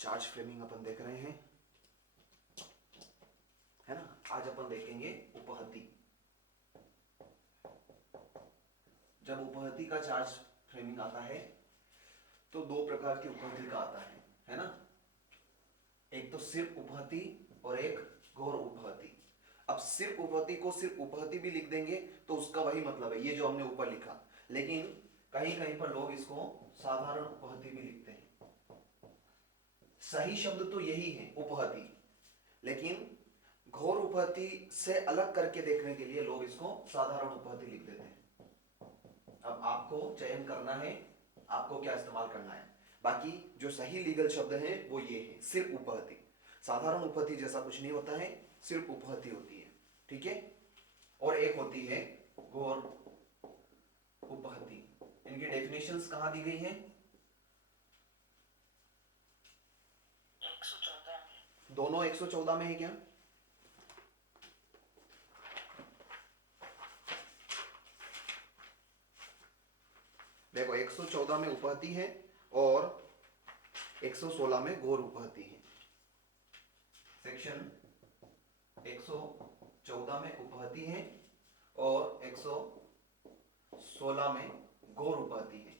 Charge framing अपन देख रहे हैं, है ना। आज अपन देखेंगे उपहति। जब उपहति का चार्ज फ्रेमिंग आता है तो दो प्रकार की उपहति का आता है ना। एक तो सिर्फ उपहति और एक घोर उपहति। अब सिर्फ उपहति को सिर्फ उपहति भी लिख देंगे तो उसका वही मतलब है, ये जो हमने ऊपर लिखा, लेकिन कहीं कहीं पर लोग इसको साधारण उपहति भी लिखते हैं। सही शब्द तो यही है उपहति, लेकिन घोर उपहति से अलग करके देखने के लिए लोग इसको साधारण उपहति लिख देते हैं। अब आपको चयन करना है, आपको क्या इस्तेमाल करना है। बाकी जो सही लीगल शब्द है वो ये है, सिर्फ उपहति। साधारण उपहति जैसा कुछ नहीं होता है, सिर्फ उपहति होती है, ठीक है। और एक होती है घोर उपहति। इनकी डेफिनेशंस कहां दी गई हैं? 114। दोनों 114 में है क्या? देखो 114 में उपहति है और 116 में घोर उपहति है। सेक्शन 114 में उपहति है और 116 में घोर उपहति है।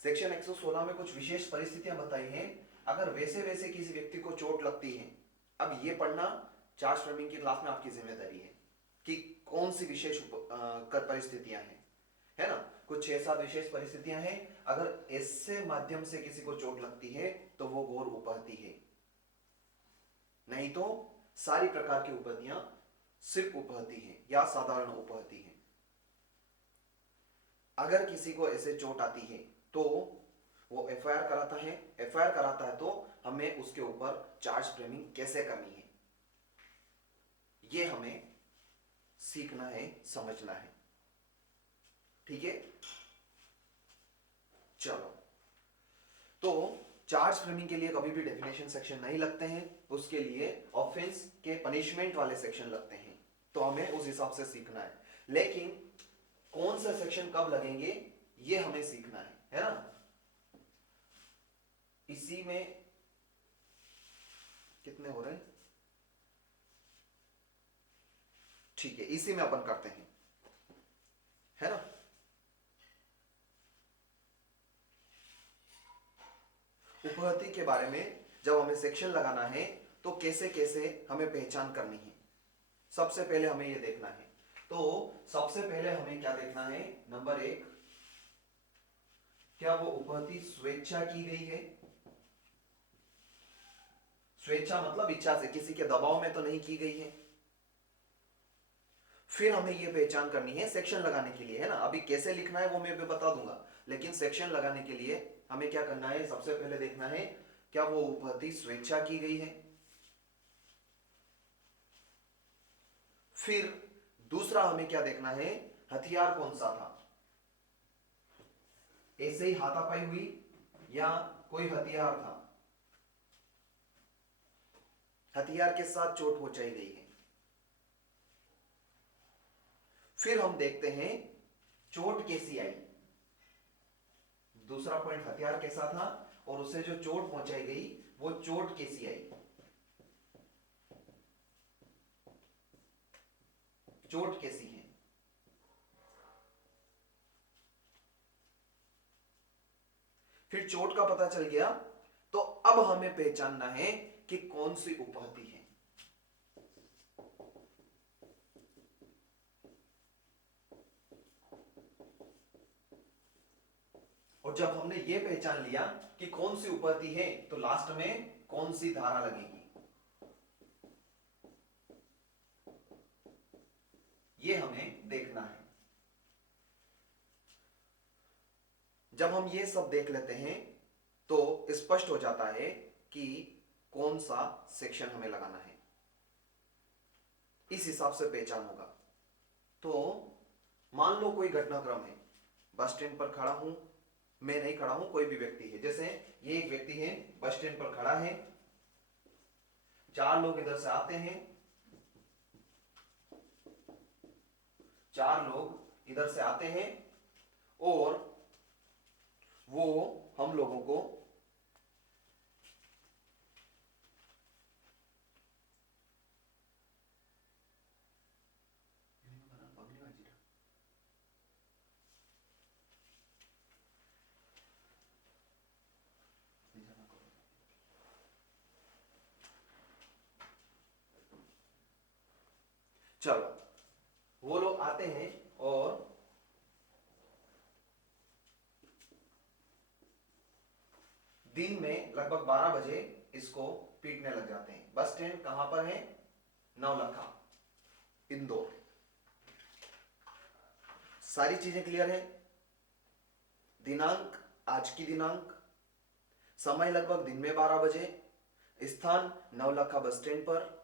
सेक्शन 116 में कुछ विशेष परिस्थितियां बताई हैं। अगर वैसे वैसे किसी व्यक्ति को चोट लगती है, अब ये पढ़ना चार्ज फ्रेमिंग की क्लास में आपकी जिम्मेदारी है कि कौन सी विशेष परिस्थितियां हैं, है ना। कुछ 6-7 विशेष परिस्थितियां हैं। अगर इससे माध्यम से किसी को चोट लगती है तो वो घोर उपहति है, नहीं तो सारी प्रकार की उपहतियां सिर्फ उपहति हैं या साधारण उपहति हैं। अगर किसी को ऐसे चोट आती है तो वो एफआईआर कराता है। एफआईआर कराता है तो हमें उसके ऊपर चार्ज फ्रेमिंग कैसे करनी है ये हमें सीखना है, समझना है, ठीक है। चलो, तो चार्ज फ्रेमिंग के लिए कभी भी डेफिनेशन सेक्शन नहीं लगते हैं, उसके लिए ऑफेंस के पनिशमेंट वाले सेक्शन लगते हैं, तो हमें उस हिसाब से सीखना है। लेकिन कौन सा सेक्शन कब लगेंगे ये हमें सीखना है ना। इसी में कितने हो रहे हैं, ठीक है, इसी में अपन करते हैं, है ना। उपहति के बारे में जब हमें सेक्शन लगाना है तो कैसे कैसे हमें पहचान करनी है, सबसे पहले हमें यह देखना है। तो सबसे पहले हमें क्या देखना है, नंबर 1, क्या वो उपहति स्वेच्छा की गई है। स्वेच्छा मतलब इच्छा से, किसी के दबाव में तो नहीं की गई है। फिर हमें यह पहचान करनी है सेक्शन लगाने के लिए, है ना। अभी कैसे लिखना है वो मैं भी बता दूंगा, लेकिन सेक्शन लगाने के लिए हमें क्या करना है, सबसे पहले देखना है क्या वो उपहति स्वेच्छा की गई है। फिर दूसरा हमें क्या देखना है, हथियार कौन सा था, ऐसे ही हाथापाई हुई या कोई हथियार था, हथियार के साथ चोट पहुंचाई गई है। फिर हम देखते हैं चोट कैसी आई। दूसरा पॉइंट हथियार कैसा था और उसे जो चोट पहुंचाई गई वो चोट कैसी आई, चोट कैसी है। फिर चोट का पता चल गया तो अब हमें पहचानना है कि कौन सी उपहति है। और जब हमने ये पहचान लिया कि कौन सी उपहति है तो लास्ट में कौन सी धारा लगेगी ये हमें देखना है। जब हम ये सब देख लेते हैं तो स्पष्ट हो जाता है कि कौन सा सेक्शन हमें लगाना है, इस हिसाब से पहचान होगा। तो मान लो कोई घटनाक्रम है, बस स्टैंड पर खड़ा हूं, मैं नहीं खड़ा हूं, कोई भी व्यक्ति है, जैसे ये एक व्यक्ति है बस स्टैंड पर खड़ा है, 4 लोग इधर से आते हैं, 4 लोग इधर से आते हैं और वो हम लोगों को चलो, वो लोग आते हैं और दिन में लगभग 12 बजे इसको पीटने लग जाते हैं। बस स्टैंड कहां पर है? नवलखा, इंदौर। सारी चीजें क्लियर है? दिनांक, आज की दिनांक, समय लगभग दिन में 12 बजे, स्थान नवलखा बस स्टैंड पर।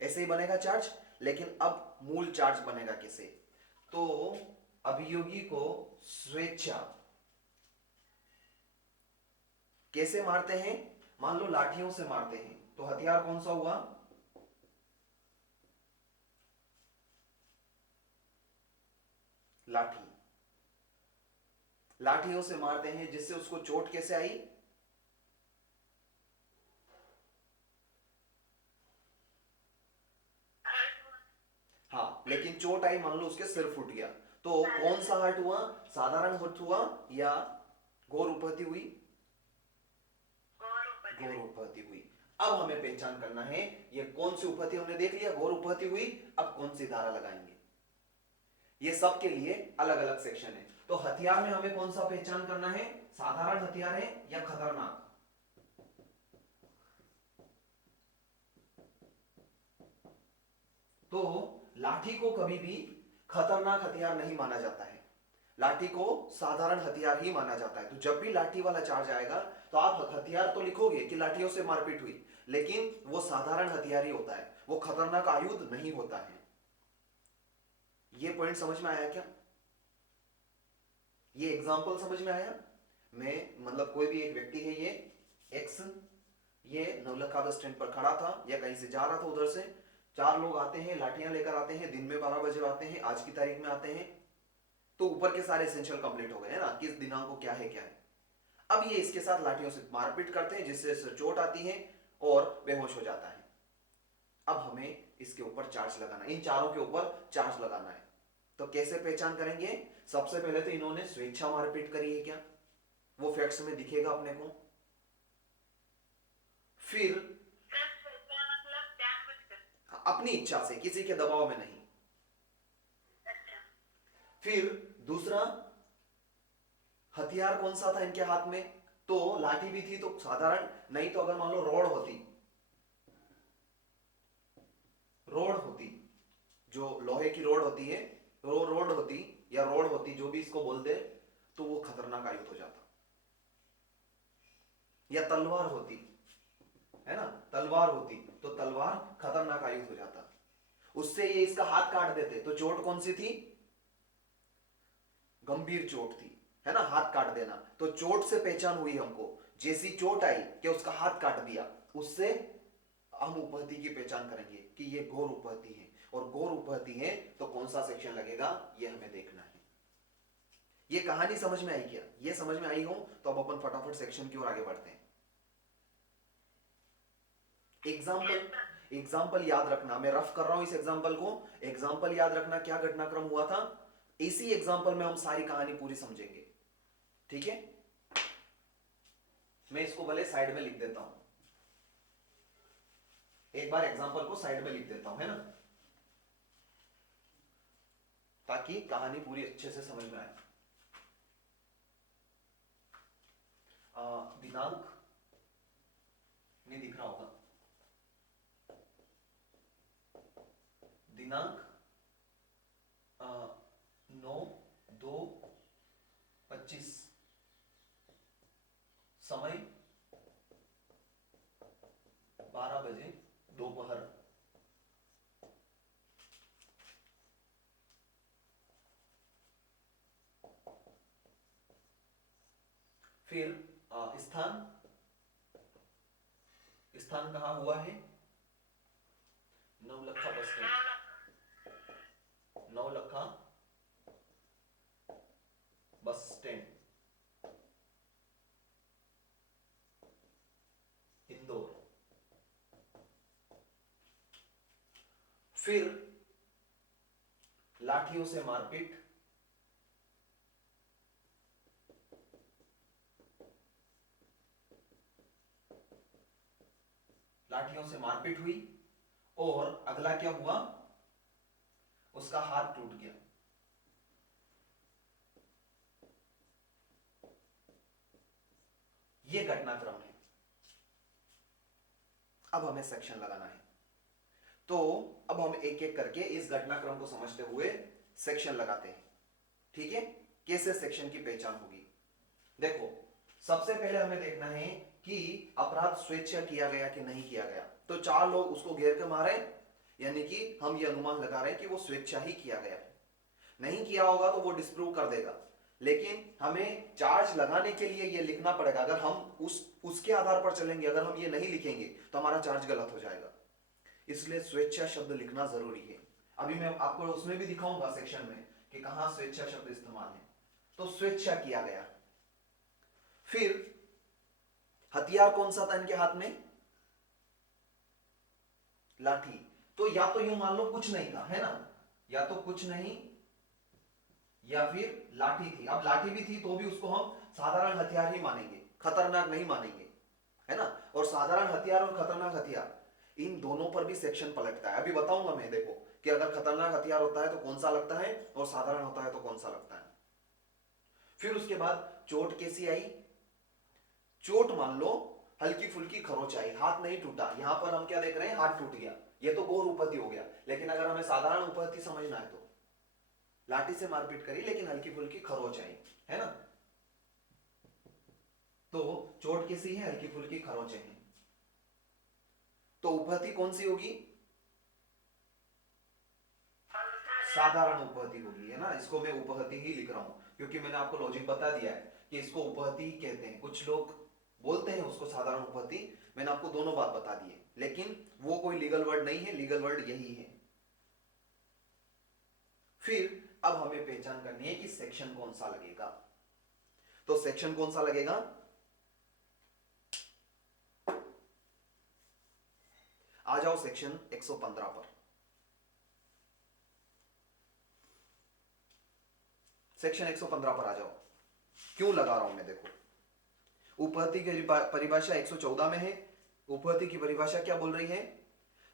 ऐसे ही बनेगा चार्ज, लेकिन अब मूल चार्ज बनेगा कैसे? तो अभियोगी को स्वेच्छा कैसे मारते हैं? मान लो लाठियों से मारते हैं, तो हथियार कौन सा हुआ? लाठी। लाठियों से मारते हैं, जिससे उसको चोट कैसे आई? हाँ, लेकिन चोट आई, मान लो उसके सिर फूट गया, तो कौन सा हर्ट हुआ? साधारण हर्ट हुआ या घोर उपहति हुई? घोर उपहति हुई। अब हमें पहचान करना है ये कौन सी उपहति, हमने देख लिया घोर उपहति हुई। अब कौन सी धारा लगाएंगे? ये सब के लिए अलग अलग सेक्शन है। तो हथियार में हमें कौन सा पहचान करना है? साधारण हथियार है या खतरनाक? तो लाठी को कभी भी खतरनाक हथियार नहीं माना जाता है, लाठी को साधारण हथियार ही माना जाता है। तो जब भी लाठी वाला चार्ज आएगा, तो आप हथियार तो लिखोगे कि लाठियों से मारपीट हुई, लेकिन वो साधारण हथियार ही होता है, वो खतरनाक आयुध नहीं होता है। ये पॉइंट समझ में आया क्या? ये एग्जाम्पल समझ में आया? मैं मतलब कोई भी एक व्यक्ति है, ये एक्स, ये नवलखा बस स्टैंड पर खड़ा था या कहीं से जा रहा था, उधर से 4 लोग आते हैं, लाठियां लेकर आते हैं, दिन में 12 बजे आते हैं, आज की तारीख में आते हैं। तो ऊपर के सारे एसेंशियल कंप्लीट हो गए हैं ना, किस दिनांक को क्या है क्या है। अब ये इसके साथ लाठियों से मारपीट करते हैं, जिससे इसे चोट आती है और बेहोश हो जाता है। अब हमें इसके ऊपर चार्ज लगाना है, इन चारों के ऊपर चार्ज लगाना है। तो कैसे पहचान करेंगे? सबसे पहले तो इन्होंने स्वेच्छा मारपीट करी है क्या, वो फैक्ट्स में दिखेगा अपने को। फिर अपनी इच्छा से, किसी के दबाव में नहीं। फिर दूसरा, हथियार कौन सा था इनके हाथ में? तो लाठी भी थी तो साधारण नहीं, तो अगर मान लो रोड होती, रोड होती, जो लोहे की रोड होती है, वो रोड होती या रोड होती, जो भी इसको बोलते, तो वो खतरनाक आयुध हो जाता। या तलवार होती, है ना, तलवार होती तो तलवार खतरनाक आयुध हो जाता। उससे ये इसका हाथ काट देते, तो चोट कौन सी थी? गंभीर चोट थी, है ना, हाथ काट देना। तो चोट से पहचान हुई हमको, जैसी चोट आई कि उसका हाथ काट दिया, उससे हम उपहति की पहचान करेंगे कि ये घोर उपहति है। और घोर उपहति है तो कौन सा सेक्शन लगेगा, ये हमें देखना है। ये कहानी समझ में आई क्या? ये समझ में आई हो तो अब अपन फटाफट सेक्शन की ओर आगे बढ़ते हैं। एग्जाम्पल याद रखना, मैं रफ कर रहा हूं इस एग्जाम्पल को। एग्जाम्पल याद रखना, क्या घटनाक्रम हुआ था, इसी एग्जाम्पल में हम सारी कहानी पूरी समझेंगे। ठीक है, मैं इसको भले साइड में लिख देता हूं, एक बार एग्जाम्पल को साइड में लिख देता हूं, है ना, ताकि कहानी पूरी अच्छे से समझ में आए। दिनांक नहीं दिख रहा होगा, दिनांक 9/2/25, समय 12 बजे दोपहर। फिर स्थान, स्थान कहां हुआ है? Navlakha bus stand, Navlakha bus stand, Indore. फिर लाठियों से मारपीट, लाठियों से मारपीट हुई, और अगला क्या हुआ? उसका हाथ टूट गया। ये घटनाक्रम है। अब हमें सेक्शन लगाना है, तो अब हम एक एक करके इस घटनाक्रम को समझते हुए सेक्शन लगाते हैं। ठीक है, कैसे सेक्शन की पहचान होगी? देखो, सबसे पहले हमें देखना है कि अपराध स्वेच्छा किया गया कि नहीं किया गया। तो चार लोग उसको घेर के मारे, यानी कि हम ये अनुमान लगा रहे हैं कि वो स्वेच्छा ही किया गया। नहीं किया होगा तो वो डिस्प्रूव कर देगा, लेकिन हमें चार्ज लगाने के लिए ये लिखना पड़ेगा। अगर हम उसके आधार पर चलेंगे, अगर हम ये नहीं लिखेंगे तो हमारा चार्ज गलत हो जाएगा। इसलिए स्वेच्छा शब्द लिखना जरूरी है। अभी मैं आपको उसमें भी दिखाऊंगा सेक्शन में कि कहां स्वेच्छा शब्द इस्तेमाल है। तो स्वेच्छा किया गया। फिर हथियार कौन सा था इनके हाथ में? लाठी। तो या तो यूं मान लो कुछ नहीं था, है ना, या तो कुछ नहीं या फिर लाठी थी। अब लाठी भी थी तो भी उसको हम साधारण हथियार ही मानेंगे, खतरनाक नहीं मानेंगे, है ना। और साधारण हथियार और खतरनाक हथियार, इन दोनों पर भी सेक्शन पलटता है। अभी बताऊंगा मैं, देखो कि अगर खतरनाक हथियार होता है तो कौन सा लगता है और साधारण होता है तो कौन सा लगता है। फिर उसके बाद चोट कैसी आई? चोट मान लो हल्की फुल्की खरोच आई, हाथ नहीं टूटा। यहां पर हम क्या देख रहे हैं? हाथ टूट गया, ये तो गौर उपहति हो गया। लेकिन अगर हमें साधारण उपहति समझना है तो लाठी से मारपीट करी लेकिन हल्की फुल्की खरोच आई, है ना। तो चोट कैसी है? हल्की फुल्की खरोच है। तो उपहति कौन सी होगी? साधारण उपहति होगी, है ना। इसको मैं उपहति ही लिख रहा हूं क्योंकि मैंने आपको लॉजिक बता दिया है कि इसको उपहति ही कहते हैं। कुछ लोग बोलते हैं उसको साधारण उपहति। मैंने आपको दोनों बात बता दी है, लेकिन वो कोई लीगल वर्ड नहीं है, लीगल वर्ड यही है। फिर अब हमें पहचान करनी है कि सेक्शन कौन सा लगेगा। तो सेक्शन कौन सा लगेगा? आ जाओ सेक्शन 115 पर। सेक्शन 115 पर आ जाओ। क्यों लगा रहा हूं मैं? देखो, उपहति की परिभाषा 114 में है। उपहति की परिभाषा क्या बोल रही है?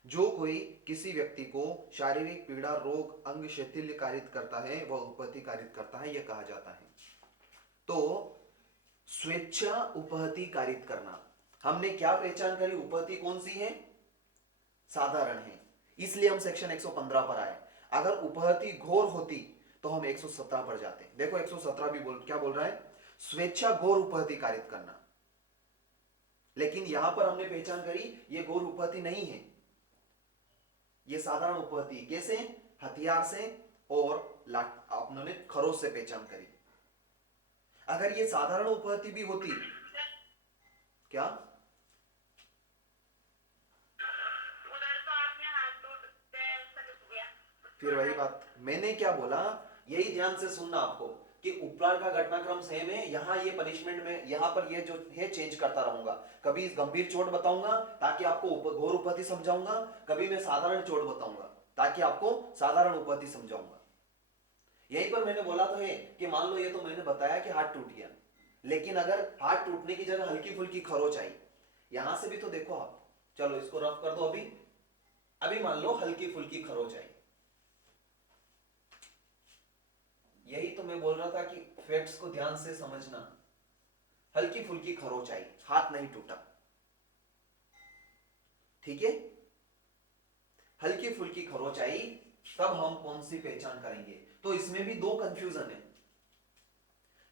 जो कोई किसी व्यक्ति को शारीरिक पीड़ा, रोग, अंग शिथिल कारित करता है वह उपहति कारित करता है, यह कहा जाता है। तो स्वेच्छा उपहति कारित करना, हमने क्या पहचान करी? उपहति कौन सी है? साधारण है, इसलिए हम सेक्शन 115 पर आए। अगर उपहति घोर होती तो हम 117 पर जाते। देखो 117 भी क्या बोल रहा है? स्वेच्छा घोर उपहति कारित करना। लेकिन यहां पर हमने पहचान करी ये घोर उपहति नहीं है, ये साधारण उपहति। कैसे? हथियार से और आपने खरोच से पहचान करी। अगर ये साधारण उपहति भी होती, क्या फिर वही बात मैंने क्या बोला, यही ध्यान से सुनना आपको कि ऊपर का घटनाक्रम सेम है। यहां ये पनिशमेंट में, यहां पर ये जो है चेंज करता रहूंगा। कभी गंभीर चोट बताऊंगा ताकि आपको घोर उपहति समझाऊंगा, कभी मैं साधारण चोट बताऊंगा ताकि आपको साधारण उपहति समझाऊंगा। यहीं पर मैंने बोला तो है कि मान लो ये तो मैंने बताया कि हाथ टूट गया, लेकिन अगर हाथ टूटने की जगह हल्की फुल्की खरोच आई, यहां से भी तो देखो आप। चलो इसको रफ कर दो। अभी अभी मान लो हल्की फुल्की खरोच आई, यही तो मैं बोल रहा था कि फैक्ट्स को ध्यान से समझना। हल्की फुल्की खरोच आई, हाथ नहीं टूटा, ठीक है। हल्की फुल्की खरोच आई, तब हम कौन सी पहचान करेंगे? तो इसमें भी दो कंफ्यूजन है।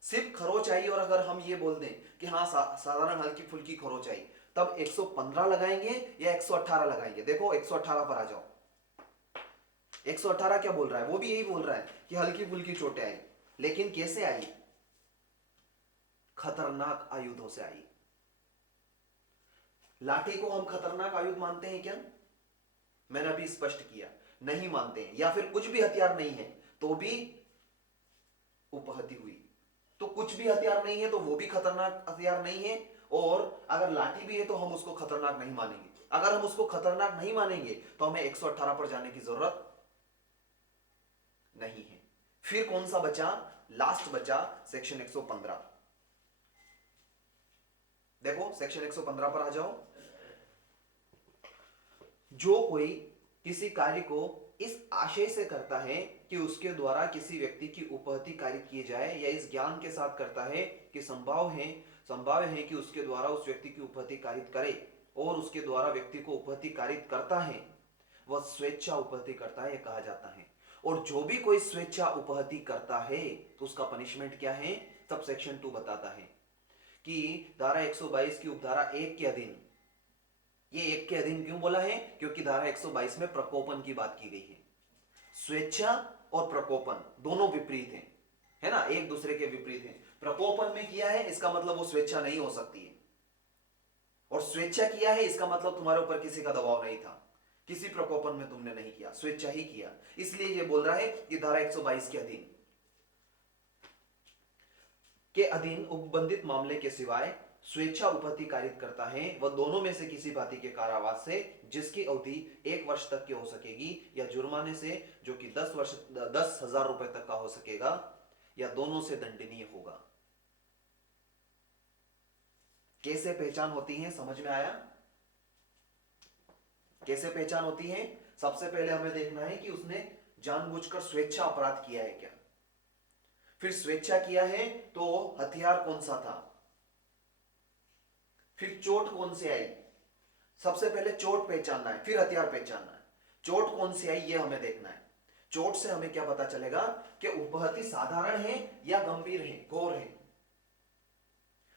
सिर्फ खरोच आई और अगर हम ये बोल दें कि हाँ साधारण हल्की फुल्की खरोच आई, तब 115 लगाएंगे या 118 लगाएंगे? देखो 118 पर आ जाओ। 118 क्या बोल रहा है? वो भी यही बोल रहा है कि हल्की फुल्की चोटें आई, लेकिन कैसे आई? खतरनाक आयुधों से आई। लाठी को हम खतरनाक आयुध मानते हैं क्या? मैंने अभी स्पष्ट किया, नहीं मानते हैं। या फिर कुछ भी हथियार नहीं है तो भी उपहति हुई। तो कुछ भी हथियार नहीं है तो वो भी खतरनाक हथियार नहीं है, और अगर लाठी भी है तो हम उसको खतरनाक नहीं मानेंगे। अगर हम उसको खतरनाक नहीं मानेंगे तो हमें 118 पर जाने की जरूरत नहीं है। फिर कौन सा बचा? लास्ट बचा सेक्शन 115। देखो सेक्शन 115 पर आ जाओ। जो कोई किसी कार्य को इस आशय से करता है कि उसके द्वारा किसी व्यक्ति की उपहति कारित की जाए, या इस ज्ञान के साथ करता है कि संभाव्य है कि उसके द्वारा उस व्यक्ति की उपहति कारित करे, और उसके द्वारा व्यक्ति को उपहति कारित करता है, वह स्वेच्छा उपहति करता है, यह कहा जाता है। और जो भी कोई स्वेच्छा उपहति करता है तो उसका पनिशमेंट क्या है, सब सेक्शन 2 बताता है कि धारा 122 की उपधारा 1 के अधीन, ये 1 के अधीन क्यों बोला है, क्योंकि धारा 122 में प्रकोपन की बात की गई है। स्वेच्छा और प्रकोपन दोनों विपरीत हैं, है ना, एक दूसरे के विपरीत हैं। प्रकोपन में किया है इसका मतलब वो स्वेच्छा नहीं हो सकती है, और स्वेच्छा किया है इसका मतलब तुम्हारे ऊपर किसी का दबाव नहीं था, किसी प्रकोपन में तुमने नहीं किया, स्वेच्छा ही किया। इसलिए ये बोल रहा है कि धारा 122 के अधीन उपबंधित मामले के सिवाय स्वेच्छा उपहति कारित करता है वह दोनों में से किसी भांति के कारावास से, जिसकी अवधि 1 वर्ष तक की हो सकेगी, या जुर्माने से जो कि 10,000 रुपए तक का हो सकेगा, या दोनों से दंडनीय होगा। कैसे पहचान होती है, समझ में आया? कैसे पहचान होती है? सबसे पहले हमें देखना है कि उसने जानबूझकर स्वेच्छा अपराध किया है क्या। फिर स्वेच्छा किया है तो हथियार कौन सा था, फिर चोट कौन से आई। सबसे पहले चोट पहचानना है, फिर हथियार पहचानना है। चोट कौन सी आई ये हमें देखना है। चोट से हमें क्या पता चलेगा कि उपहति साधारण है या गंभीर है, घोर है।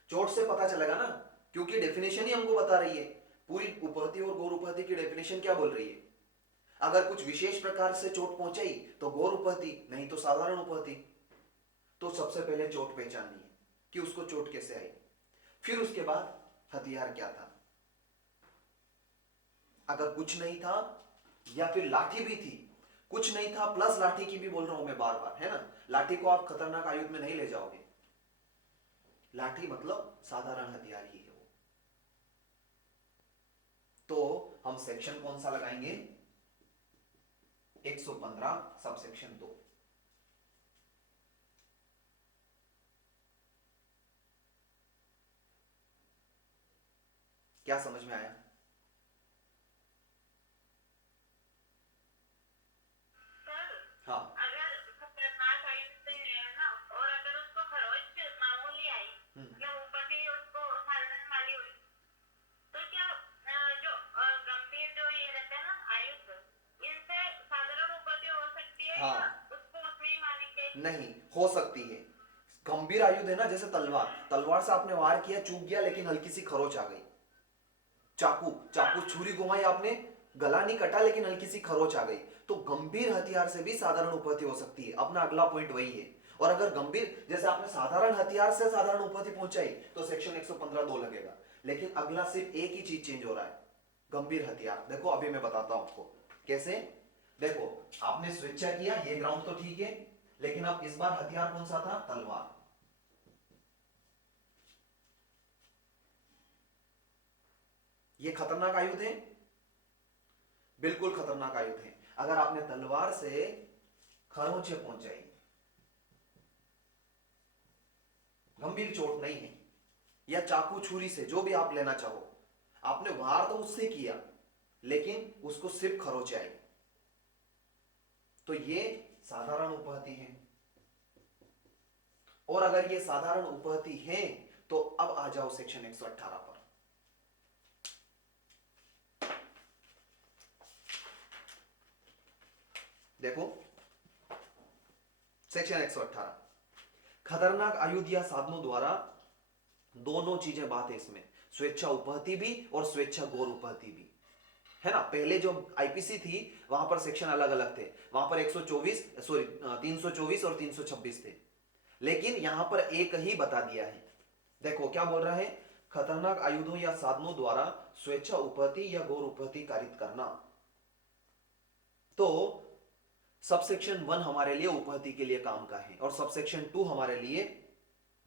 चोट से पता चलेगा ना, क्योंकि डेफिनेशन ही हमको बता रही है। पूरी उपहति और घोर उपहति की डेफिनेशन क्या बोल रही है। अगर कुछ विशेष प्रकार से चोट पहुंचाई तो घोर उपहति, नहीं तो साधारण उपहति। तो सबसे पहले चोट पहचाननी है कि उसको चोट कैसे आई। फिर उसके बाद हथियार क्या था। अगर कुछ नहीं था या फिर लाठी भी थी, कुछ नहीं था प्लस लाठी की भी बोल रहा हूं मैं बार बार, है ना। लाठी को आप खतरनाक आयुध में नहीं ले जाओगे, लाठी मतलब साधारण हथियार ही है वो। तो हम सेक्शन कौन सा लगाएंगे, 115 सब सेक्शन 2। क्या समझ में आया? हाँ, अगर खतरनाक आयुध है ना, और अगर उसको खरोच मामूली आई या ऊपर से उसको साधारण वाली हुई, तो क्या जो गंभीर जो ये रहता है ना आयुध, इनसे साधारण उपहति हो सकती है, हाँ, या उसको उसमें ही मानेंगे? नहीं हो सकती है। गंभीर आयुध है ना, जैसे तलवार, तलवार से आपने वार किया, चूक गया, लेकिन हल्की सी खरोच आ गई। चाकू, चाकू छुरी घुमाई आपने, गला नहीं कटा लेकिन हल्की सी खरोच आ गई। तो गंभीर हथियार से भी साधारण उपहति हो सकती है। अपना अगला पॉइंट वही है। और अगर गंभीर, जैसे आपने साधारण हथियार से साधारण उपहति पहुंचाई तो सेक्शन 115(2) लगेगा। लेकिन अगला सिर्फ एक ही चीज चेंज हो रहा है, गंभीर हथियार। देखो अभी मैं बताता हूं आपको कैसे। देखो आपने स्वेच्छा किया, ये ग्राउंड तो ठीक है, लेकिन अब इस बार हथियार कौन सा था, तलवार। ये खतरनाक आयुध है, बिल्कुल खतरनाक आयुध है। अगर आपने तलवार से खरोंचे पहुंचाई, गंभीर चोट नहीं है, या चाकू छुरी से, जो भी आप लेना चाहो, आपने वार तो उससे किया लेकिन उसको सिर्फ खरोंचे आई, तो ये साधारण उपहति है। और अगर ये साधारण उपहति है तो अब आ जाओ सेक्शन 118 पर। देखो सेक्शन 118, खतरनाक आयुध या साधनों द्वारा, दोनों चीजें बात है इसमें, स्वेच्छा उपहति भी और स्वेच्छा घोर उपहति भी, है ना। पहले जो आईपीसी थी वहां पर सेक्शन अलग अलग थे, वहां पर 324 और 326 थे, लेकिन यहां पर एक ही बता दिया है। देखो क्या बोल रहा है, खतरनाक आयुधों या साधनों द्वारा स्वेच्छा उपहति या घोर उपहति कारित करना। तो सबसेक्शन 1 हमारे लिए उपहति के लिए काम का है, और सबसेक्शन 2 हमारे लिए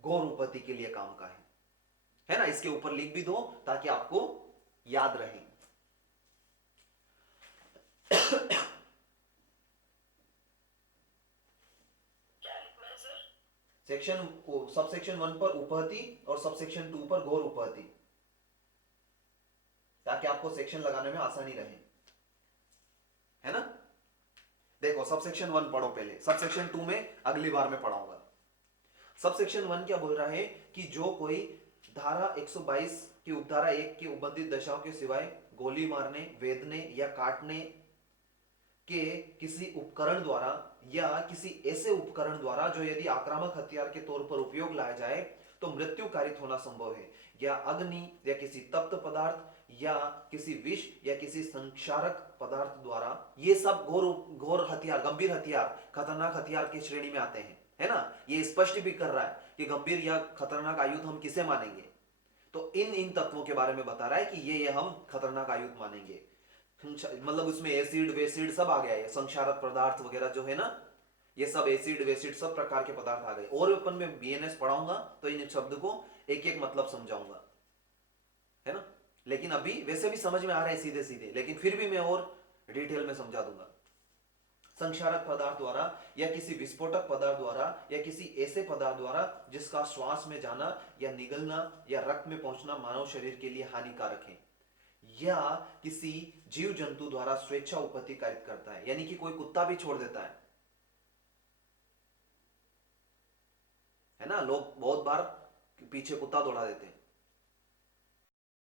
घोर उपहति के लिए काम का है ना। इसके ऊपर लिख भी दो ताकि आपको याद रहे। सेक्शन सबसेक्शन 1 पर उपहति और सबसेक्शन 2 पर घोर उपहति, ताकि आपको सेक्शन लगाने में आसानी रहे, है ना। देखो सबसेक्शन 1 पढ़ो पहले, सबसेक्शन 2 में अगली बार में पढ़ाऊंगा। सबसेक्शन 1 क्या बोल रहा है कि जो कोई धारा 122 की उपधारा 1 की उबंधित दशाओं के सिवाय गोली मारने, वेदने या काटने के किसी उपकरण द्वारा या किसी ऐसे उपकरण द्वारा जो यदि आक्रामक हथियार के तौर पर उपयोग लाया जाए तो मृत्यु कारित होना संभव है, या अग्नि या किसी तप्त पदार्थ या किसी विष या किसी संक्षारक पदार्थ द्वारा, ये सब घोर घोर हथियार, गंभीर हथियार, खतरनाक हथियार की श्रेणी में आते हैं, है ना। ये स्पष्ट भी कर रहा है कि गंभीर या खतरनाक आयुध हम किसे मानेंगे, तो इन इन तत्वों के बारे में बता रहा है कि ये हम खतरनाक आयुध मानेंगे। मतलब उसमें एसिड वेसिड सब आ गया है, संक्षारक पदार्थ वगैरह जो है ना, ये सब एसिड वेसिड सब प्रकार के पदार्थ आ गए। और अपन में बीएनएस पढ़ाऊंगा तो इन शब्द को एक एक मतलब समझाऊंगा, है ना। लेकिन अभी वैसे भी समझ में आ रहा है सीधे सीधे, लेकिन फिर भी मैं और डिटेल में समझा दूंगा। संक्षारक पदार्थ द्वारा या किसी विस्फोटक पदार्थ द्वारा या किसी ऐसे पदार्थ द्वारा जिसका श्वास में जाना या निगलना या रक्त में पहुंचना मानव शरीर के लिए हानिकारक है, या किसी जीव जंतु द्वारा स्वेच्छा उपपत्ति कारित करता है, यानी कि कोई कुत्ता भी छोड़ देता है ना। लोग बहुत बार पीछे कुत्ता दौड़ा देते हैं,